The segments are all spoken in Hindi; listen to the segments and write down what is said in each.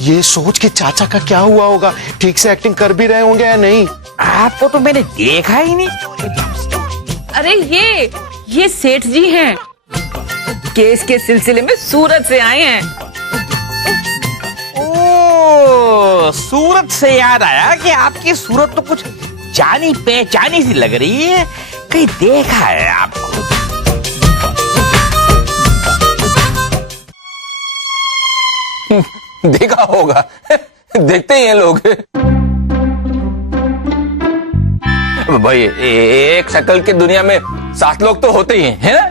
ये सोच के चाचा का क्या हुआ होगा, ठीक से एक्टिंग कर भी रहे होंगे या नहीं। आपको तो मैंने देखा ही नहीं। अरे ये सेठ जी हैं, केस के सिलसिले में सूरत से आए हैं। ओ, सूरत से याद आया कि आपकी सूरत तो कुछ जानी पहचानी सी लग रही है, कहीं देखा है आपको। देखा होगा, देखते ही हैं लोग। भाई एक शक्ल की दुनिया में 7 लोग तो होते ही हैं, है ना?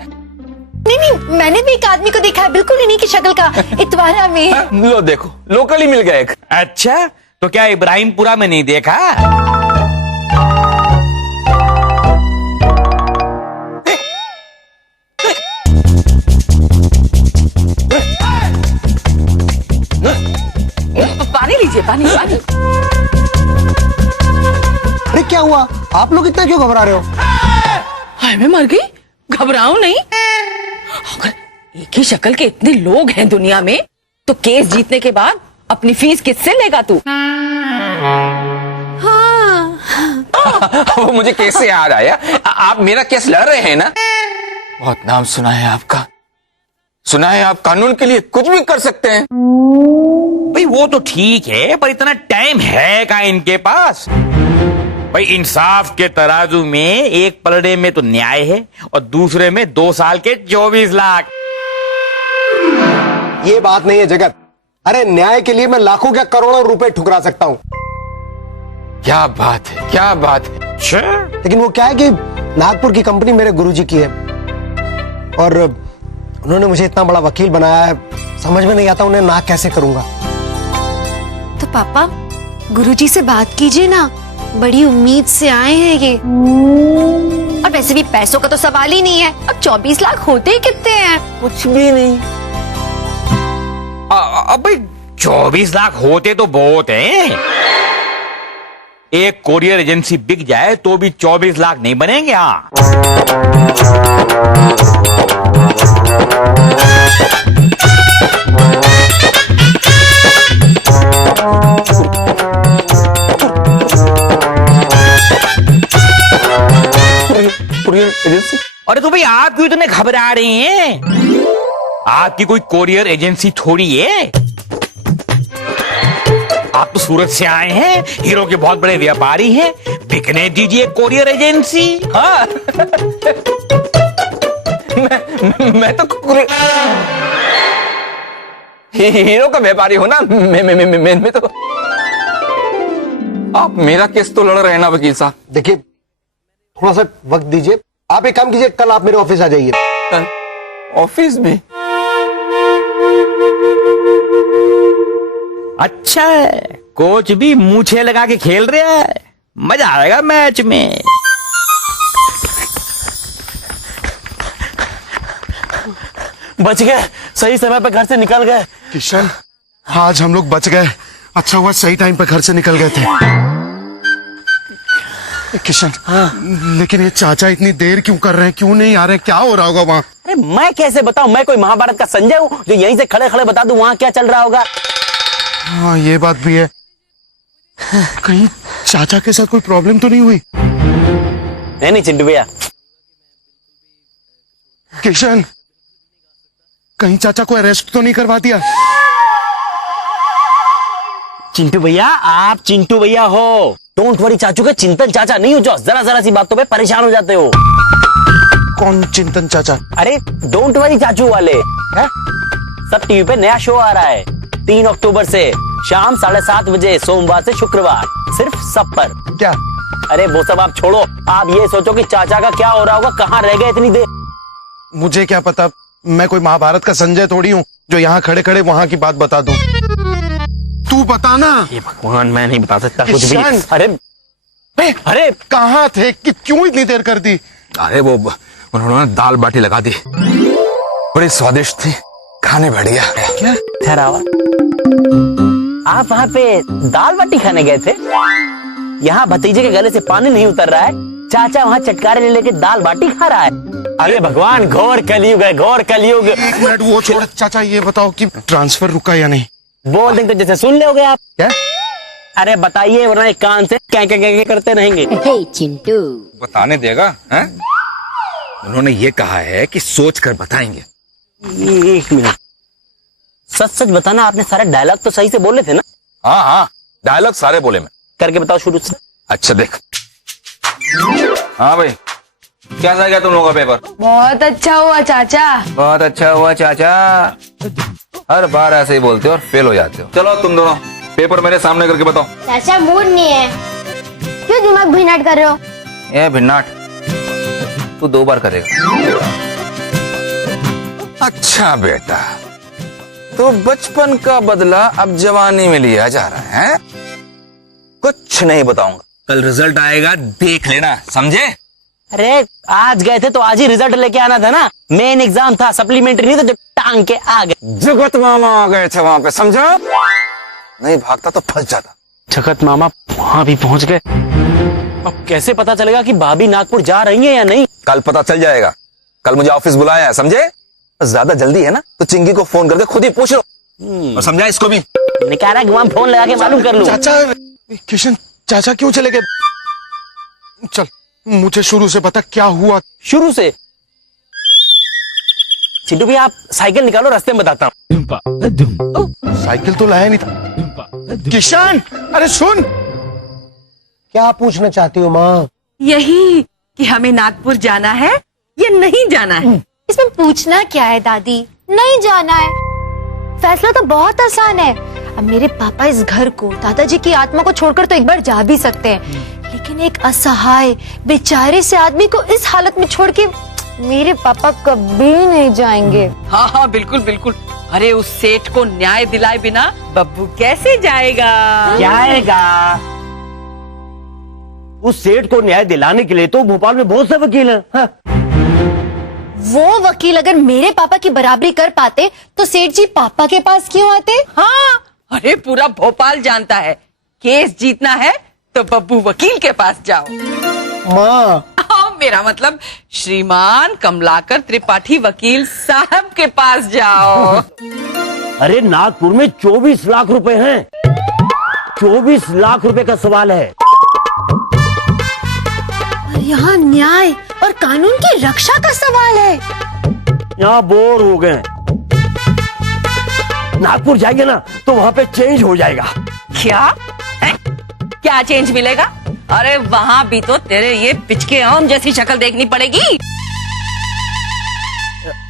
नहीं, मैंने भी एक आदमी को देखा है, बिल्कुल इन्हीं की शक्ल का, इतवारा में। लो देखो, लोकल ही मिल गया एक। अच्छा, तो क्या इब्राहिमपुरा में नहीं देखा? पानी लीजिए, पानी। अरे क्या हुआ, आप लोग इतना क्यों घबरा रहे हो? हाय, मैं मर गई, घबराऊं नहीं। अगर एक ही शक्ल के इतने लोग हैं दुनिया में, तो केस जीतने के बाद अपनी फीस किससे लेगा तू? वो मुझे केस से याद आया, आप मेरा केस लड़ रहे हैं ना? बहुत नाम सुना है आपका, सुना है आप कानून के लिए कुछ भी कर सकते हैं। भाई वो तो ठीक है, पर इतना टाइम है क्या इनके पास? भाई इंसाफ के तराजू में एक पलड़े में तो न्याय है और दूसरे में 2 साल के 24 लाख। ये बात नहीं है जगत। अरे न्याय के लिए मैं लाखों क्या करोड़ों रुपए ठुकरा सकता हूँ। क्या बात है, क्या बात है। अच्छा, लेकिन वो क्या है कि नागपुर की कंपनी मेरे गुरुजी की है और उन्होंने मुझे इतना बड़ा वकील बनाया है, समझ में नहीं आता उन्हें ना कैसे करूंगा। तो पापा, गुरुजी से बात कीजिए ना, बड़ी उम्मीद से आए हैं ये। और वैसे भी पैसों का तो सवाल ही नहीं है, अब 24 लाख होते ही कितने हैं? कुछ भी नहीं। अब भाई 24 लाख होते तो बहुत हैं। एक कोरियर एजेंसी बिक जाए तो भी 24 लाख नहीं बनेंगे। हाँ, एजेंसी। अरे तो भाई आप क्यों इतने घबरा रही हैं? आपकी कोई कोरियर एजेंसी थोड़ी है। आप तो सूरत से आए हैं, हीरो के बहुत बड़े व्यापारी हैं, बिकने दीजिए कोरियर एजेंसी। हाँ मैं तो हीरो का व्यापारी हूं ना। मैं तो आप मेरा केस तो लड़ रहे हैं ना वकील साहब। देखिए, थोड़ा सा वक्त दीजिए। आप एक काम कीजिए, कल आप मेरे ऑफिस आ जाइए। कल ऑफिस में? अच्छा है, कोच भी मूछे लगा के खेल रहा है, मजा आएगा मैच में। बच गए, सही समय पे घर से निकल गए। किशन, आज हम लोग बच गए। अच्छा हुआ सही टाइम पे घर से निकल गए थे। किशन, लेकिन ये चाचा इतनी देर क्यों कर रहे हैं, क्यों नहीं आ रहे, क्या हो रहा होगा वहाँ? अरे मैं कैसे बताऊं, मैं कोई महाभारत का संजय हूँ जो यहीं से खड़े खड़े बता दूं वहाँ क्या चल रहा होगा। हाँ, ये बात भी है। कहीं चाचा के साथ कोई प्रॉब्लम तो नहीं हुई? नहीं चिंटू भैया। किशन, कहीं चाचा को अरेस्ट तो नहीं करवा दिया? चिंटू भैया, आप चिंटू भैया हो, डोंट वरी चाचू के चिंतन चाचा नहीं हो जो जरा जरा सी बातों पे परेशान हो जाते हो। कौन चिंतन चाचा? अरे डोंट वरी चाचू वाले है? सब टीवी पे नया शो आ रहा है 3 अक्टूबर से शाम 7:30 बजे, सोमवार से शुक्रवार, सिर्फ सब पर। क्या? अरे वो सब आप छोड़ो, आप ये सोचो कि चाचा का क्या हो रहा होगा, कहाँ रह गए इतनी देर। मुझे क्या पता, मैं कोई महाभारत का संजय थोड़ी हूँ जो यहाँ खड़े खड़े वहाँ की बात बता दूं। तू बता ना। ये भगवान, मैं नहीं बता सकता कुछ भी। किशन! अरे कहाँ थे कि क्यों इतनी देर कर दी? अरे वो उन्होंने दाल बाटी लगा दी, बड़ी स्वादिष्ट थी, खाने बैठ गया। क्या ठहरावा, आप वहाँ पे दाल बाटी खाने गए थे? यहाँ भतीजे के गले से पानी नहीं उतर रहा है, चाचा वहाँ चटकारे ले लेके दाल बाटी खा रहा है। अरे भगवान, घोर कलयुग है, घोर कलयुग। एक मिनट वो छोड़, चाचा ये बताओ कि ट्रांसफर रुका या नहीं? बोल देंगे तो जैसे सुन लोगे आप। क्या? अरे बताइए, वरना एक कान से क्या करते रहेंगे। चिंटू बताने देगा हैं? उन्होंने ये कहा है कि सोच कर बताएंगे। एक मिनट, सच सच बताना, आपने सारे डायलॉग तो सही से बोले थे ना? हाँ हाँ, डायलॉग सारे बोले मैं। करके बताओ शुरू से। अच्छा देख। हाँ भाई, कैसा गया तुम लोगों का पेपर? बहुत अच्छा हुआ चाचा। बहुत अच्छा हुआ चाचा। हर बार ऐसे ही बोलते हो और फेल हो जाते हो। चलो तुम दोनों पेपर मेरे सामने करके बताओ। चाचा मूड नहीं है, क्यों दिमाग भिन्नाट कर रहे हो? ए भिन्नाट, तू 2 बार करेगा। अच्छा बेटा, तो बचपन का बदला अब जवानी में लिया जा रहा है? कुछ नहीं बताऊंगा, कल रिजल्ट आएगा, देख लेना, समझे? अरे आज गए थे तो आज ही रिजल्ट लेके आना था ना। मेन एग्जाम था, सप्लीमेंट्री नहीं था जो टांग के आ गए। जगत मामा आ गए थे वहां पे, समझा? नहीं भागता तो फंस जाता। जगत मामा वहां भी पहुंच गए। अब कैसे पता चलेगा कि भाभी नागपुर जा रही है या नहीं? कल पता चल जाएगा। कल मुझे ऑफिस बुलाया है, समझे? ज्यादा जल्दी है ना तो चिंकी को फोन करके खुद ही पूछ लो। और समझा इसको भी? मैंने कह रहा कि वहां फोन लगा के मालूम कर लूं। चाचा, किशन चाचा क्यों चले गए? चल मुझे शुरू से बता क्या हुआ। शुरू से? चिंटू भैया आप साइकिल निकालो, रास्ते में बताता हूँ। साइकिल तो लाया नहीं था। किशन, अरे सुन। क्या पूछना चाहती हो माँ? यही कि हमें नागपुर जाना है या नहीं जाना है। इसमें पूछना क्या है दादी? नहीं जाना है। फैसला तो बहुत आसान है। अब मेरे पापा इस घर को, दादाजी की आत्मा को छोड़कर तो एक बार जा भी सकते हैं, लेकिन एक असहाय बेचारे से आदमी को इस हालत में छोड़ के मेरे पापा कभी नहीं जाएंगे। हाँ हाँ बिल्कुल बिल्कुल। अरे उस सेठ को न्याय दिलाए बिना बब्बू कैसे जाएगा? जाएगा। उस सेठ को न्याय दिलाने के लिए तो भोपाल में बहुत से वकील हैं। हाँ। वो वकील अगर मेरे पापा की बराबरी कर पाते तो सेठ जी पापा के पास क्यों आते? हाँ, अरे पूरा भोपाल जानता है, केस जीतना है तो बब्बू वकील के पास जाओ। माँ, मेरा मतलब श्रीमान कमलाकर त्रिपाठी वकील साहब के पास जाओ। अरे नागपुर में 24 लाख रुपए हैं। 24 लाख रुपए का सवाल है। और यहाँ न्याय और कानून की रक्षा का सवाल है। यहाँ बोर हो गए। नागपुर जाएंगे ना तो वहाँ पे चेंज हो जाएगा। क्या है? क्या चेंज मिलेगा? अरे वहाँ भी तो तेरे ये पिचके आम जैसी शक्ल देखनी पड़ेगी।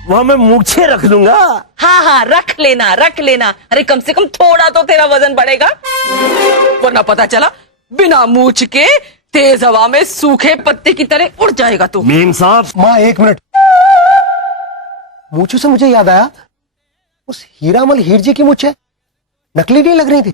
वहाँ मैं मूछें रख लूंगा। हाँ हाँ रख लेना रख लेना। अरे कम से कम थोड़ा तो तेरा वजन बढ़ेगा, वरना पता चला बिना मूछ के तेज हवा में सूखे पत्ते की तरह उड़ जाएगा तू। मेम साहब, माँ 1 मिनट। मूछों से मुझे याद आया, उस हीरामल हीर जी की मूछें नकली नहीं लग रही थी?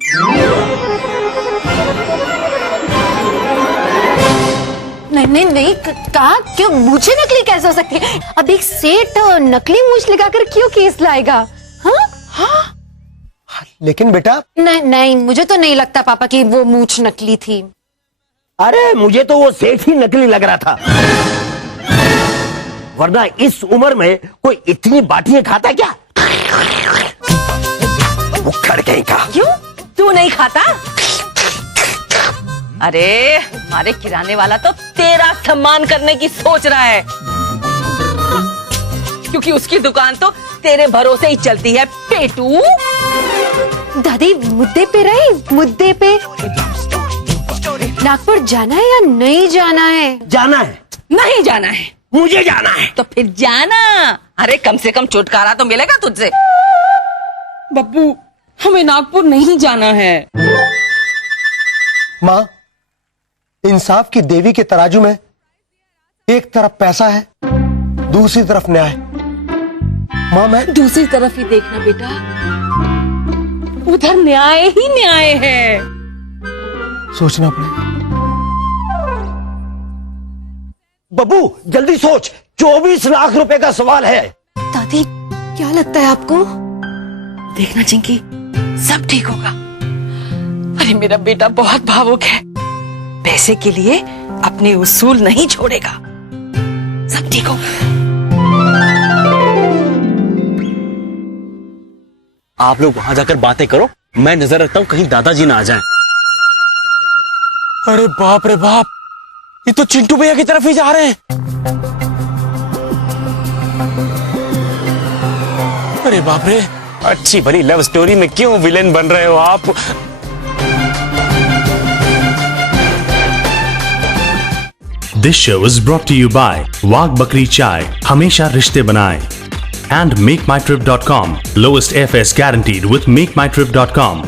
नहीं कहा क्यों? मूछें नकली कैसे हो सकती है? अब एक सेठ नकली मूछ लगाकर क्यों केस लाएगा? हाँ? लेकिन बेटा, नहीं मुझे तो नहीं लगता पापा कि वो मूछ नकली थी। अरे मुझे तो वो सेठ ही नकली लग रहा था, वरना इस उम्र में कोई इतनी बाटियां खाता क्या? उखड़ कहीं का। क्यों तू नहीं खाता? अरे हमारे किराने वाला तो तेरा सम्मान करने की सोच रहा है, क्योंकि उसकी दुकान तो तेरे भरोसे ही चलती है पेटू। दादी मुद्दे पे रही, मुद्दे पे। नागपुर जाना है या नहीं जाना है? जाना है। नहीं जाना है? मुझे जाना है। तो फिर जाना। अरे कम से कम छुटकारा तो मिलेगा तुझसे। बब्बू हमें नागपुर नहीं जाना है। माँ, इंसाफ की देवी के तराजू में एक तरफ पैसा है, दूसरी तरफ न्याय। माँ मैं दूसरी तरफ ही देखना बेटा, उधर न्याय ही न्याय है। सोचना पड़ेगा। बब्बू जल्दी सोच, 24 लाख रुपए का सवाल है। दादी क्या लगता है आपको? देखना चिंकी, सब ठीक होगा। अरे मेरा बेटा बहुत भावुक है, पैसे के लिए अपने उसूल नहीं छोड़ेगा। सब ठीक होगा। आप लोग वहां जाकर बातें करो, मैं नजर रखता हूँ कहीं दादाजी ना आ जाएं। अरे बाप रे बाप, ये तो चिंटू भैया की तरफ ही जा रहे हैं। अरे बाप रे, अच्छी भली लव स्टोरी में क्यों विलेन बन रहे हो आप? This show is brought to you by Wagh Bakri Chai, हमेशा रिश्ते बनाए, and MakeMyTrip.com, lowest airfares guaranteed with MakeMyTrip.com.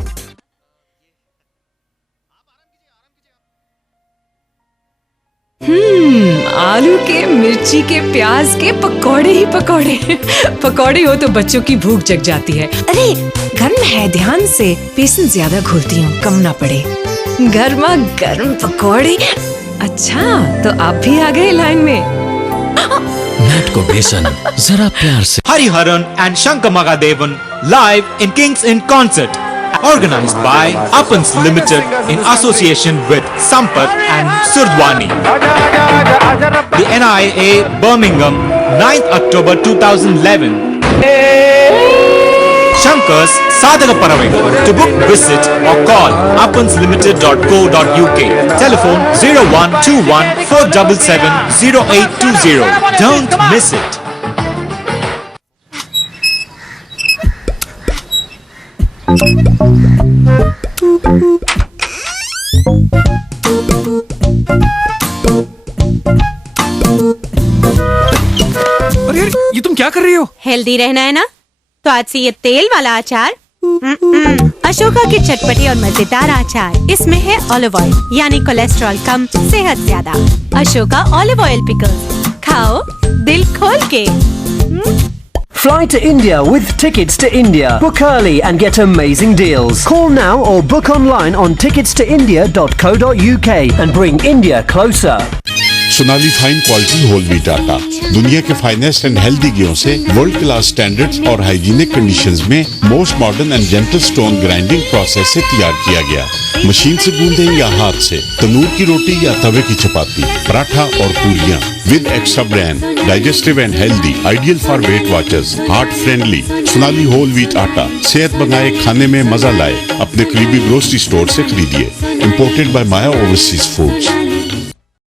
आलू के, मिर्ची के, प्याज के पकौड़े ही पकौड़े। पकौड़े हो तो बच्चों की भूख जग जाती है। अरे गर्म है, ध्यान से, बेसन ज्यादा घोलती हूँ, कम ना पड़े। गर्मा गर्म पकौड़े। अच्छा, तो आप भी आ गए लाइन में। नेट को बेसन जरा प्यार से। Hariharan and Shankar Magadevan live in Kings in concert, organized by Appans Limited in association with Sampath and Surdwani. The NIA Birmingham, 9th October 2011. Shankar's Sadhaka Paravai. To book, visit or call appanslimited.co.uk. Telephone 0121 477 0820. Don't miss it. अरे यार, ये तुम क्या कर रही हो? हेल्दी रहना है ना, तो आज से ये तेल वाला अचार अशोका के चटपटे और मजेदार अचार। इसमें है ऑलिव ऑयल, यानी कोलेस्ट्रॉल कम, सेहत ज्यादा। अशोका ऑलिव ऑयल पिकल्स, खाओ दिल खोल के। Fly to India with Tickets to India. Book early and get amazing deals. Call now or book online on ticketstoindia.co.uk and bring India closer. Sonali fine quality whole wheat atta दुनिया के फाइनेस्ट एंड हेल्दी गेहूं से वर्ल्ड क्लास स्टैंडर्ड्स और हाइजीनिक कंडीशंस में most modern and gentle stone grinding process से तैयार किया गया। मशीन से गूंदे या हाथ से, तंदूर की रोटी या तवे की चपाती, पराठा और पूरियां with extra brand, digestive and healthy, ideal for weight watchers, heart friendly. Sonali whole wheat atta सेहत बनाए, खाने में मजा लाए। अपने करीबी ग्रोसरी स्टोर से खरीदिए। इंपोर्टेड बाय माया ओवरसीज फूड्स।